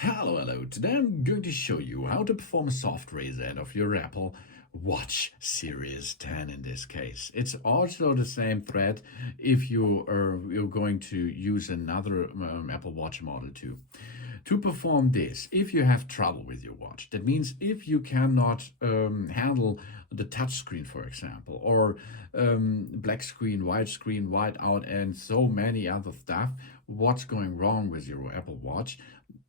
Hello. Today I'm going to show you how to perform a soft reset of your Apple Watch Series 10 in this case. It's also the same thread if you're going to use another Apple Watch Model 2. To perform this, if you have trouble with your watch, that means if you cannot handle the touch screen, for example, or black screen, white out, and so many other stuff, what's going wrong with your Apple Watch?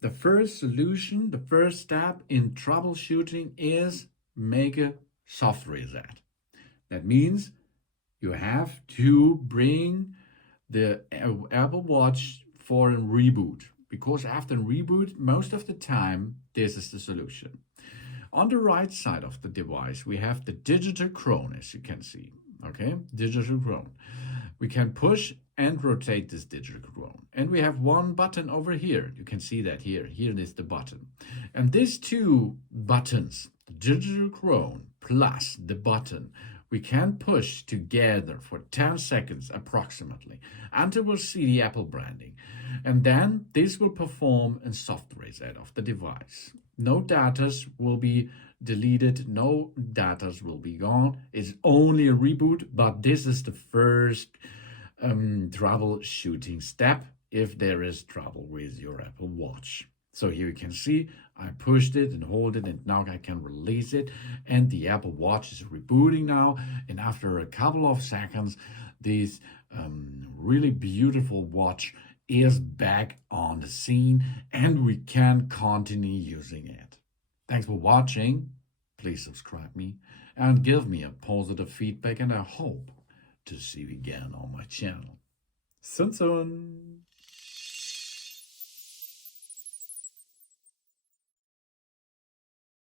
The first solution, the first step in troubleshooting is make a soft reset. That means you have to bring the Apple Watch for a reboot, because after a reboot, most of the time, this is the solution. On the right side of the device, we have the digital crown, as you can see. Okay, digital crown. We can push and rotate this digital crown. And we have one button over here. You can see that here. Here is the button. And these two buttons, the digital crown plus the button, we can push together for 10 seconds approximately until we'll see the Apple branding. And then this will perform a soft reset of the device. No data will be deleted, no data will be gone. It's only a reboot, but this is the first troubleshooting step if there is trouble with your Apple Watch. So here you can see I pushed it and hold it, and now I can release it, and the Apple Watch is rebooting now. And after a couple of seconds, this really beautiful watch is back on the scene, and we can continue using it. Thanks for watching. Please subscribe me and give me a positive feedback, and I hope to see you again on my channel. Soon.